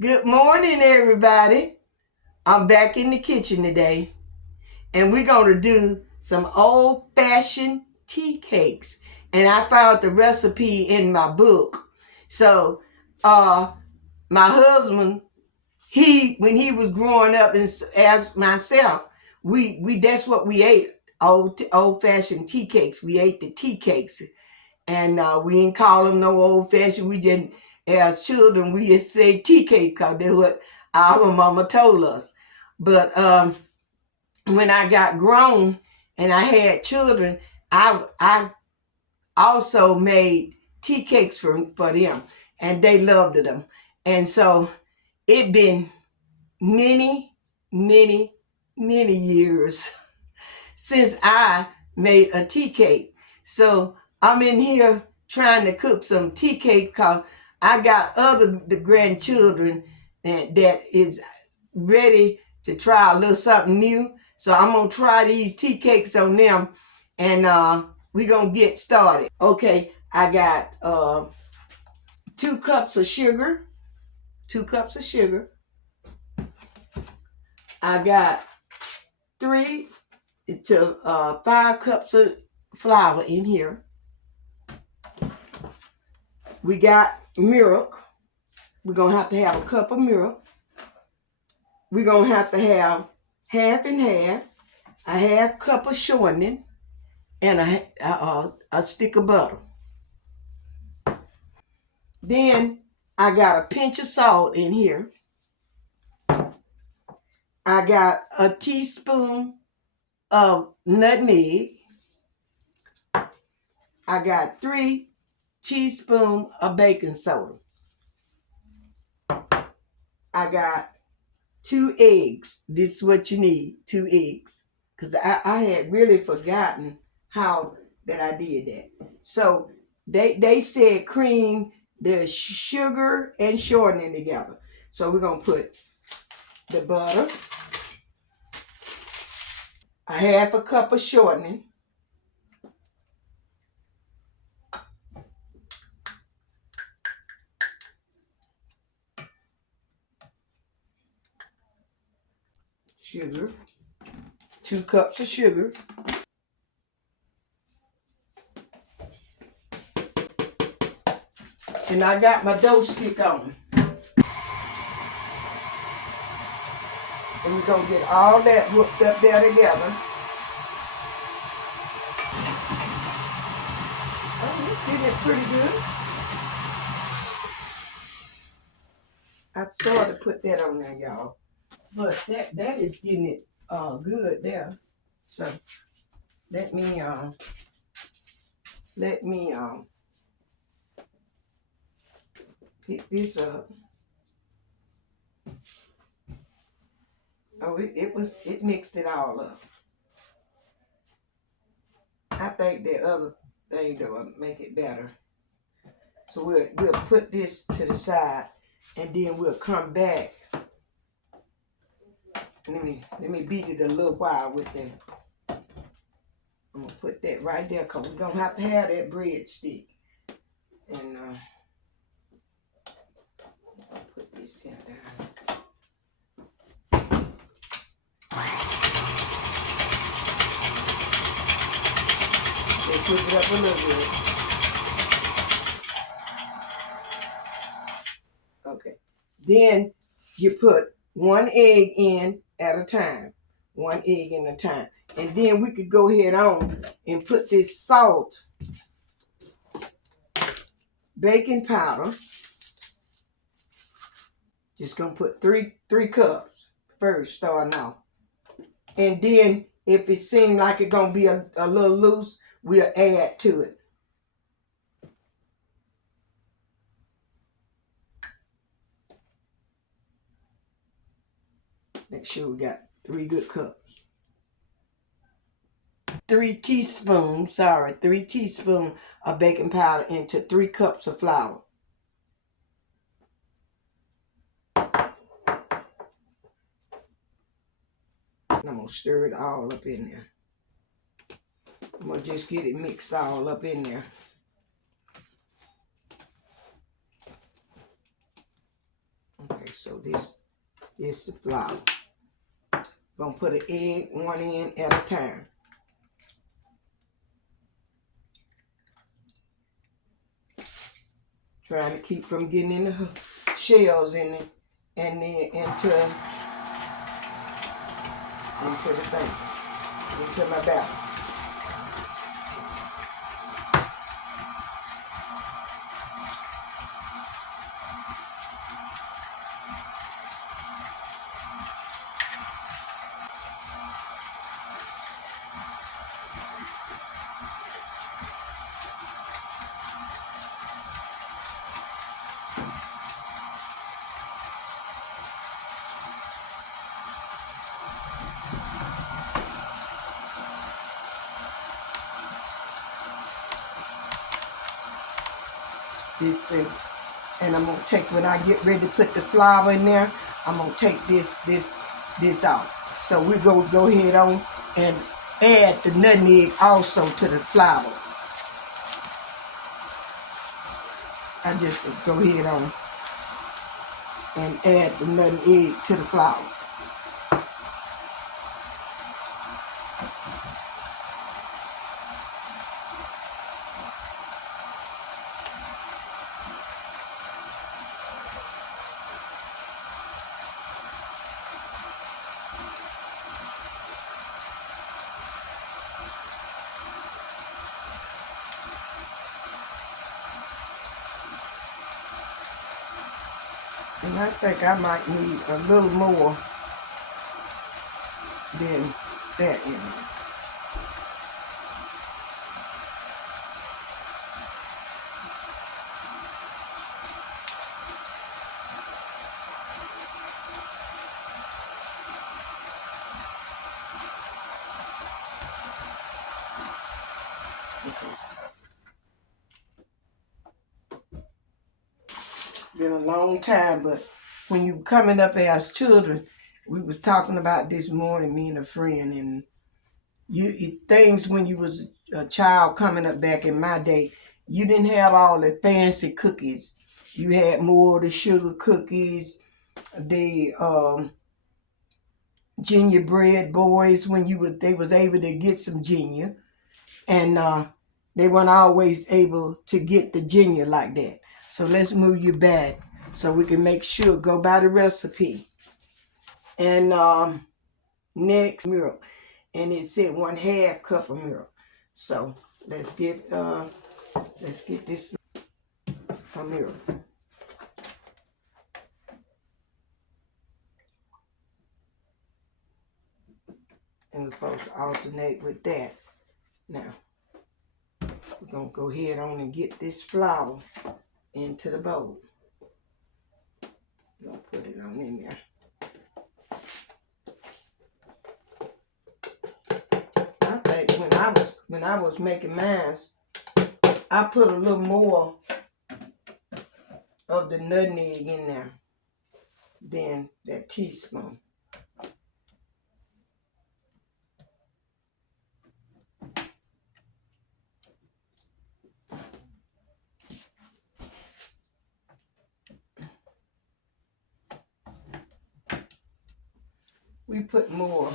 Good morning, everybody. I'm back in the kitchen today, and we're going to do some old-fashioned tea cakes. And I found the recipe in my book. So, my husband, when he was growing up, and as myself, we that's what we ate. Old-fashioned tea cakes. We ate the tea cakes, and we didn't call them no old-fashioned. We didn't. As children, we just say tea cake because that's what our mama told us. But when I got grown and I had children, I also made tea cakes for them, and they loved them. And so it been many, many, many years since I made a tea cake. So I'm in here trying to cook some tea cake because I got the grandchildren that is ready to try a little something new. So I'm gonna try these tea cakes on them, and we're gonna get started. Okay, I got 2 cups of sugar. 2 cups of sugar. I got 3 to 5 cups of flour in here. We got milk. We're gonna have to have a cup of milk. We're gonna have to have half and half, a half cup of shortening, and a stick of butter. Then I got a pinch of salt in here. I got a teaspoon of nutmeg. I got 3 teaspoons of baking soda. I got 2 eggs. This is what you need, 2 eggs. Because I had really forgotten how that I did that. So they said cream the sugar and shortening together. So we're going to put the butter, a half a cup of shortening, sugar, 2 cups of sugar, and I got my dough stick on. And we're going to get all that whipped up there together. Oh, it's getting pretty good. I started to put that on there, y'all. But that is getting it good there. So let me pick this up. Oh, it mixed it all up. I think that other thing though will make it better. So we'll put this to the side, and then we'll come back. Let me beat it a little while with that. I'm gonna put that right there because we're gonna have to have that breadstick. And I'll put this here down. They put it up a little bit. Okay. Then you put 1 egg in at a time. 1 egg in a time. And then we could go ahead on and put this salt, baking powder. Just gonna put three cups first, starting off. And then if it seems like it's gonna be a little loose, we'll add to it. Make sure we got 3 good cups. 3 teaspoons of baking powder into 3 cups of flour. And I'm gonna stir it all up in there. I'm gonna just get it mixed all up in there. Okay. So this is the flour. Gonna put an egg one in at a time. Trying to keep from getting in the shells in it and then into the thing, into my batter. This thing, and I'm gonna take, when I get ready to put the flour in there, I'm gonna take this off. So we go ahead on and add the nutmeg also to the flour. I just go ahead on and add the nutmeg to the flour. And I think I might need a little more than that in there. Been a long time, but when you coming up as children, we was talking about this morning, me and a friend, and things when you was a child coming up back in my day, you didn't have all the fancy cookies. You had more of the sugar cookies, the gingerbread boys when they was able to get some ginger, and they weren't always able to get the ginger like that. So let's move you back so we can make sure, go by the recipe. And next, milk. And it said 1/2 cup of milk. So let's get this milk. And we're supposed to alternate with that. Now, we're going to go ahead on and get this flour into the bowl. We're going to put it on in there. I think when I was making mine, I put a little more of the nutmeg in there than that teaspoon. We put more.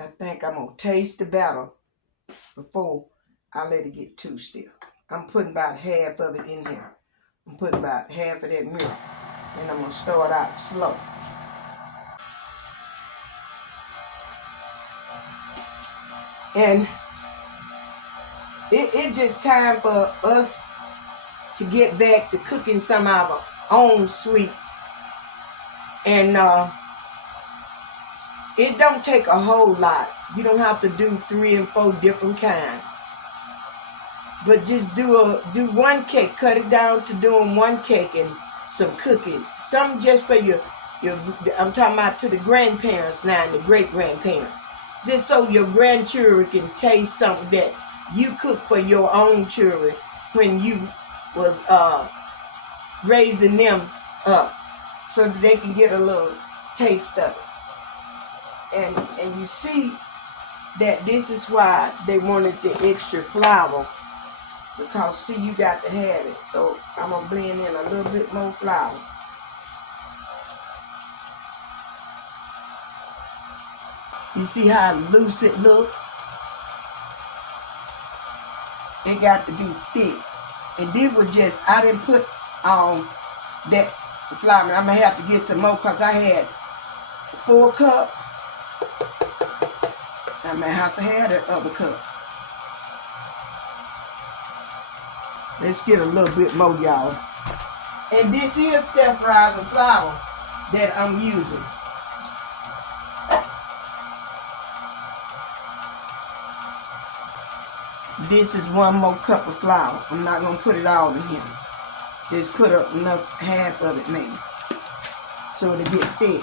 I think I'm going to taste the batter before I let it get too stiff. I'm putting about half of it in here. I'm putting about half of that milk. And I'm going to start out slow. And it's just time for us to get back to cooking some of our own sweets. And it don't take a whole lot. You don't have to do 3 and 4 different kinds. But just do one cake. Cut it down to doing one cake and some cookies. Some just for your I'm talking about to the grandparents now and the great-grandparents. Just so your grandchildren can taste something that you cook for your own children when you was raising them up, so that they can get a little taste of it. And you see that this is why they wanted the extra flour, because see, you got to have it. So I'm gonna blend in a little bit more flour. You see how loose it looks? It got to be thick. And this was just, I didn't put that flour. I'm gonna have to get some more because I had 4 cups. I'm gonna have to have that other cup. Let's get a little bit more, y'all. And this is self-rising flour that I'm using. This is 1 more cup of flour. I'm not gonna put it all in here. Just put up enough, half of it maybe, so it'll get thick.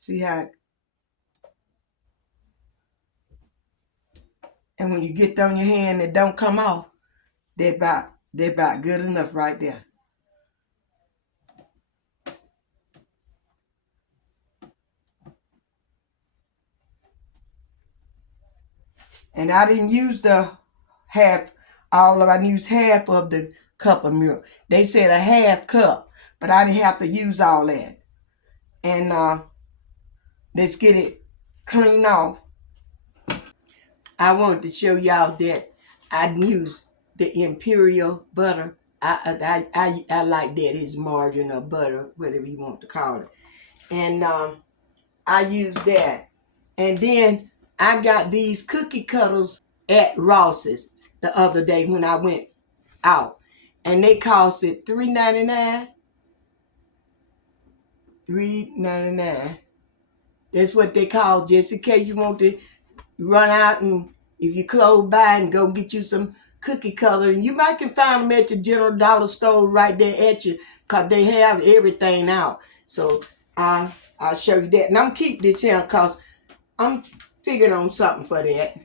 See how? And when you get on your hand, it don't come off. They're about good enough right there. And I didn't use the half, I used half of the cup of milk. They said a half cup, but I didn't have to use all that. And let's get it cleaned off. I wanted to show y'all that I used the imperial butter. I like that. It's margarine or butter, whatever you want to call it. And I use that. And then I got these cookie cutters at Ross's the other day when I went out. And they cost it $3.99. $3.99. That's what they call, just in case you want to run out and if you close by and go get you some cookie cutter. And you might can find them at your general dollar store right there at you because they have everything out. So I'll show you that. And I'm keep this here because I'm figuring on something for that.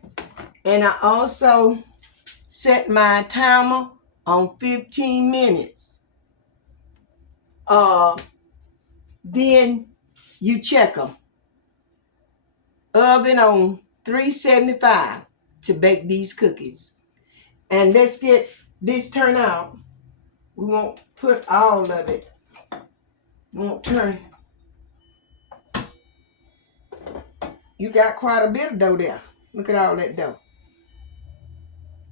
And I also set my timer on 15 minutes. Then you check them. Oven on 375 to bake these cookies. And let's get this turned out. We won't put all of it. We won't turn. You got quite a bit of dough there. Look at all that dough.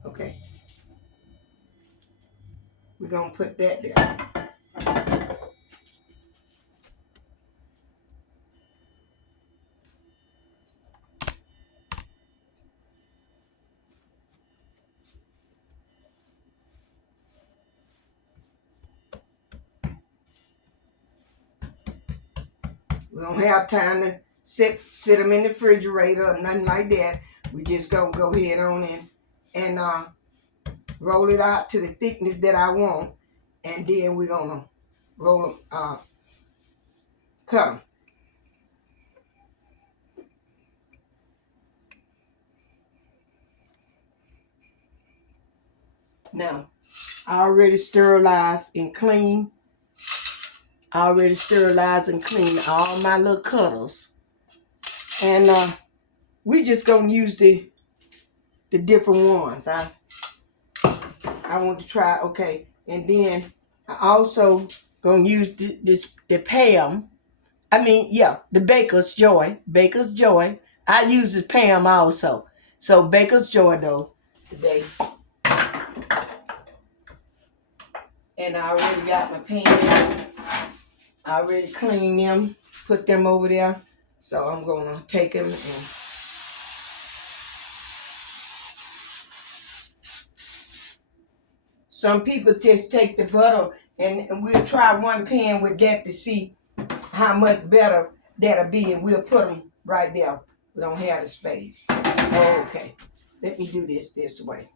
Okay. We're going to put that there. We don't have time to sit them in the refrigerator or nothing like that. We just going to go ahead on and roll it out to the thickness that I want. And then we're going to roll them, cut them. Now, I already sterilized and cleaned. all my little cutters. And we just gonna use the different ones. I want to try, okay. And then I also gonna use the Pam. The Baker's Joy. I use the Pam also. So Baker's Joy though today. And I already got my pan. I already cleaned them, put them over there. So I'm gonna take them and some people just take the butter and we'll try one pan with that to see how much better that'll be, and we'll put them right there. We don't have the space. Okay, let me do this way.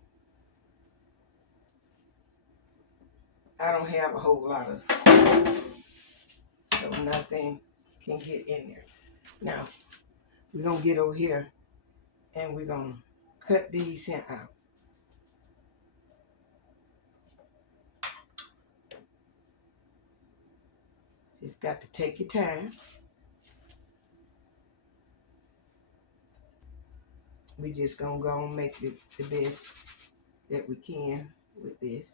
I don't have a whole lot of space, so nothing can get in there. Now, we're gonna get over here and we're gonna cut these here out. Just got to take your time. We just gonna go and make the best that we can with this.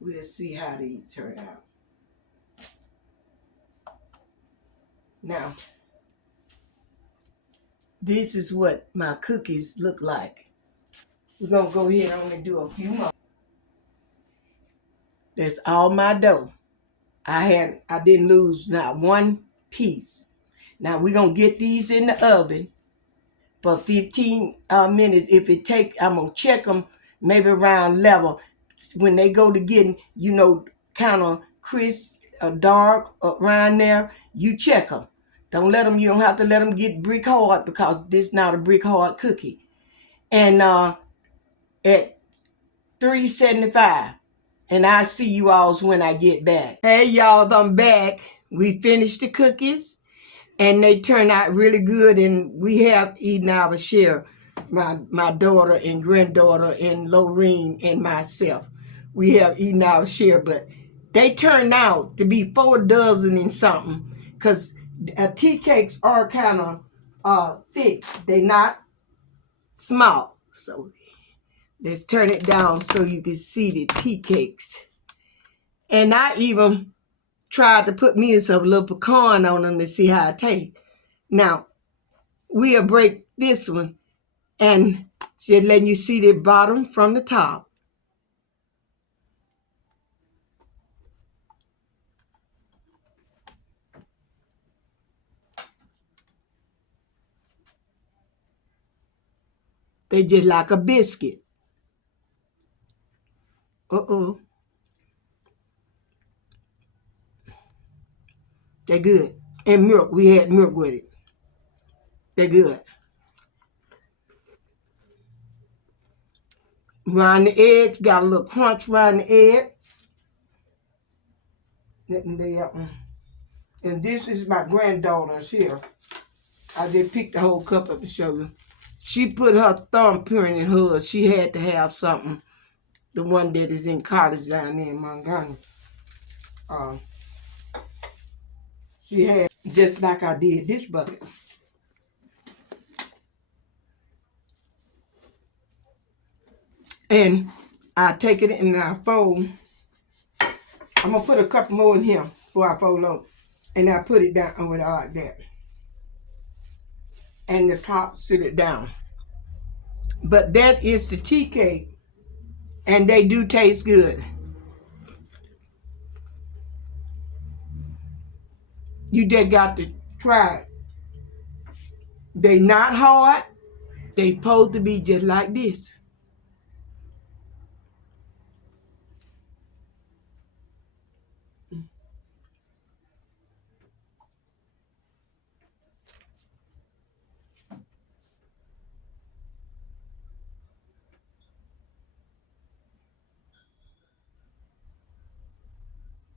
We'll see how these turn out. Now, this is what my cookies look like. We're gonna go ahead on and do a few more. That's all my dough. I didn't lose not one piece. Now we're gonna get these in the oven for 15 minutes. If it take, I'm gonna check them maybe around level. When they go to getting, kind of crisp or dark around there, you check them. Don't let them, you don't have to let them get brick hard because this not a brick hard cookie. And at 375. And I'll see you all when I get back. Hey y'all, I'm back. We finished the cookies and they turned out really good, and we have eaten our share. My daughter and granddaughter and Lorene and myself. We have eaten our share, but they turned out to be 4 dozen and something, because tea cakes are kind of thick. They not small. So let's turn it down so you can see the tea cakes. And I even tried to put me some little pecan on them to see how it tastes. Now, we'll break this one and just letting you see the bottom from the top. They just like a biscuit. Uh-oh. They're good. And milk. We had milk with it. They're good. Around the edge, got a little crunch around the edge. Let me lay that one. And this is my granddaughter's here. I just picked the whole cup up to show you. She put her thumbprint in hers. She had to have something. The one that is in college down there in Montgomery. She had, just like I did this bucket. And I take it and I fold. I'm going to put a couple more in here before I fold up. And I put it down over there like that. And the top, sit it down. But that is the tea cake. And they do taste good. You just got to try it. They not hard. They supposed to be just like this.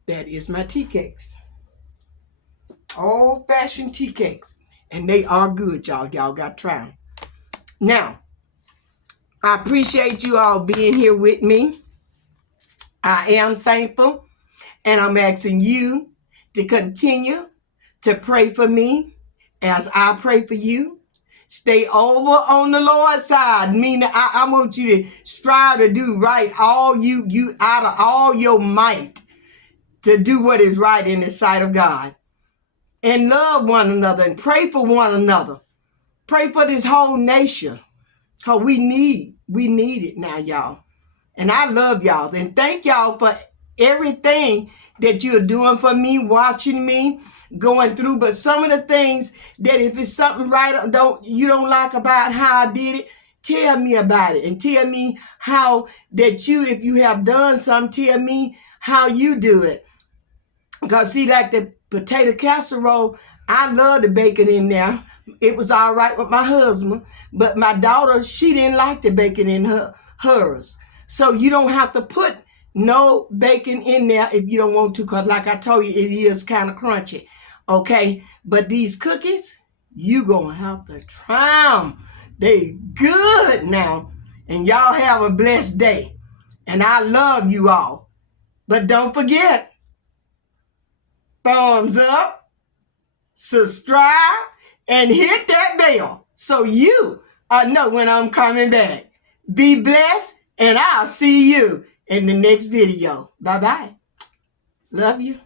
That is my tea cakes. Old-fashioned tea cakes. And they are good, y'all. Y'all got to try them. Now, I appreciate you all being here with me. I am thankful. And I'm asking you to continue to pray for me as I pray for you. Stay over on the Lord's side. Meaning I want you to strive to do right. All you out of all your might to do what is right in the sight of God. And love one another and pray for one another. Pray for this whole nation. Because we need it now, y'all. And I love y'all. And thank y'all for everything that you're doing for me, watching me, going through. But some of the things that if it's something you don't like about how I did it, tell me about it. And tell me how that if you have done something, tell me how you do it. Because see, like the potato casserole, I love the bacon in there. It was all right with my husband. But my daughter, she didn't like the bacon in hers. So you don't have to put no bacon in there if you don't want to. Because like I told you, it is kind of crunchy. Okay? But these cookies, you going to have to try them. They good now. And y'all have a blessed day. And I love you all. But don't forget, thumbs up, subscribe, and hit that bell so you know when I'm coming back. Be blessed, and I'll see you in the next video. Bye-bye. Love you.